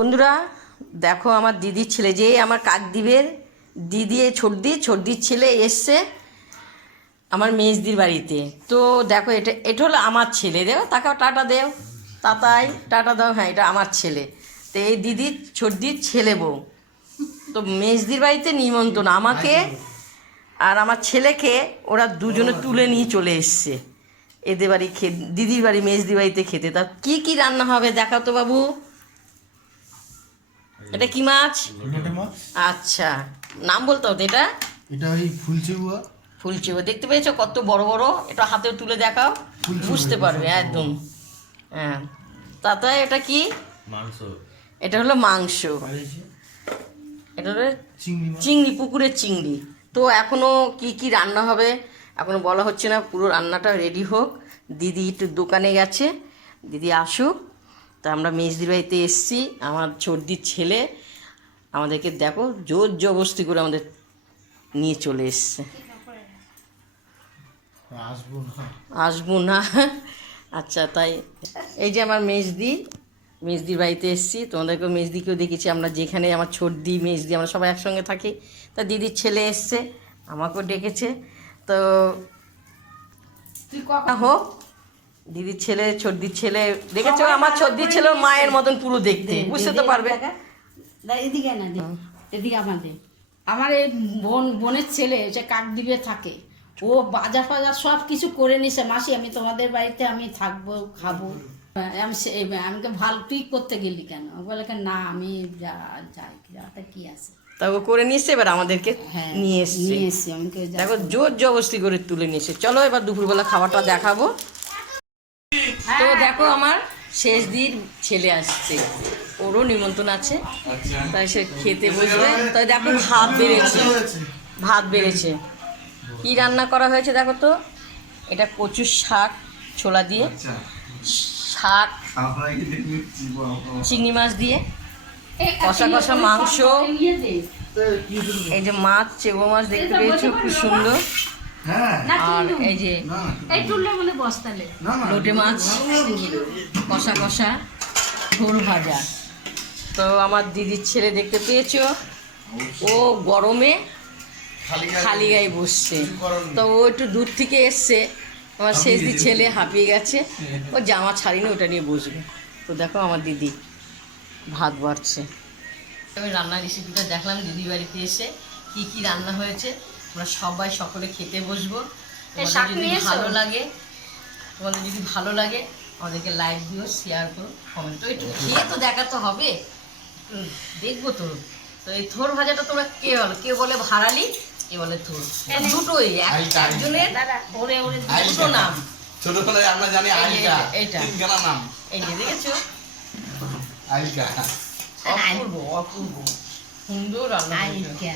বন্ধুরা, দেখো আমার দিদির ছেলে যে আমার কাকদ্বীপের দিদি ছোটদি ছোটদির ছেলে এসছে আমার মেজদির বাড়িতে। তো দেখো এটা এটা হলো আমার ছেলে। দেখো তাকেও টাটা দেও। তাতাই, টাটা দাও হ্যাঁ এটা আমার ছেলে। তো এই দিদির ছোটদির ছেলে বউ। তো মেজদির বাড়িতে নিমন্ত্রণ। আমাকে আর আমার ছেলেকে ওরা দুজনে তুলে নিয়ে চলে এসছে। এদের বাড়ি খে, দিদির বাড়ি, মেজদির বাড়িতে খেতে। তা কি কি রান্না হবে, দেখাও তো বাবু। এটা কি মাছ? মাছ। আচ্ছা নাম বলতে হতো এটা? এটা ওই ফুলচেউয়া। ফুলচি দেখতে পেয়েছ কত বড় বড়? এটা হাতে তুলে দেখাও বুঝতে পারবে একদম। হ্যাঁ। তাতে এটা কি? মাংস। এটা হলো মাংস। এটা হলো চিংড়ি চিংড়ি পুকুরের চিংড়ি। তো এখনও কি কি রান্না হবে? এখনও বলা হচ্ছে না পুরো রান্নাটা রেডি হোক। দিদি একটু দোকানে গেছে। দিদি আসুক। তা আমরা মেজদির বাড়িতে এসছি আমার ছোটদির ছেলে আমাদেরকে দেখো জোর জবস্তি করে আমাদের নিয়ে চলে এসছে। আসব না। আসব না। আচ্ছা তাই এই যে আমার মেজদি মেজদির বাড়িতে এসেছি তোমাদেরকেও মেজদিকেও দেখেছি আমরা যেখানে আমার ছোটদি মেজদি আমরা সবাই একসঙ্গে থাকি। তা দিদির ছেলে এসছে আমাকেও ডেকেছে। তো হোক দিদির ছেলে ছোটদির ছেলে দেখেছ? আমার ছোটদির ছেলে মায়ের মতন পুরো দেখতে। বুঝতে তো পারবে? এদিকে না এদিকে আমাদের আমার এই বোন বোনের ছেলে সে কাকদ্বীপে থাকে। ও বাজার ফাজার সব কিছু করে নিছে। মাসি আমি তোমাদের বাড়িতে আমি থাকব খাব। আমি সে- আমি তো ভালো তুই করতে গেলি কেন? বলে না আমি যা যাই যাতে কি আছে। তা ও করে নিয়ে এসছে এবার আমাদেরকে হ্যাঁ নিয়ে এসছে। দেখো জোর জবস্তি করে তুলে নিয়েছে চলো এবার দুপুরবেলা খাবারটা দেখাবো। তো দেখো আমার শেষ দিন ছেলে আসছে। ওরও নিমন্ত্রণ আছে। তাই সে খেতে বসবে। তাই দেখো ভাত বেড়েছে। ভাত বেড়েছে। কি রান্না করা হয়েছে দেখো তো? এটা কচুর শাক ছোলা দিয়ে। শাক চিংড়ি মাছ দিয়ে। কষা কষা মাংস। এই যে মাছ চেগো মাছ দেখতে পেয়েছ? খুব সুন্দর। আর এই যে না না এই তুললে মানে বস্তালে। না না লোটে মাছ। কষা কষা ঝোল ভাজা। তো আমার দিদির ছেলে দেখতে পেয়েছ। ও গরমে খালি গায়ে বসছে। তো ও একটু দূর থেকে এসছে। আমার শেষদি ছেলে হাঁপিয়ে গেছে। ও জামা ছাড়িনি ওটা নিয়ে বসবে। তো দেখো আমার দিদি ভাত বাড়ছে। আমি রান্নার রেসিপিটা দেখলাম দিদি বাড়িতে এসে কি কি রান্না হয়েছে। আমরা সবাই সকলে খেতে বসবো। যদি ভালো লাগে তোমাদের যদি ভালো লাগে আমাদেরকে লাইক দিও শেয়ার করো কমেন্ট তো একটু খেয়ে তো দেখা তো হবে। দেখব তো। তো এই থোর ভাজাটা তোমরা কে বলো? কে বলে ভাড়ালি কে বলে থোর? দুটোই। একজনের ওরে ওরে দুটো নাম। ছোটবেলায় আমরা জানি আইকা এইটা। তিনখানা নাম। এই যে দেখেছ? আইকা অপূর্ব অপূর্ব। সুন্দর। আইকা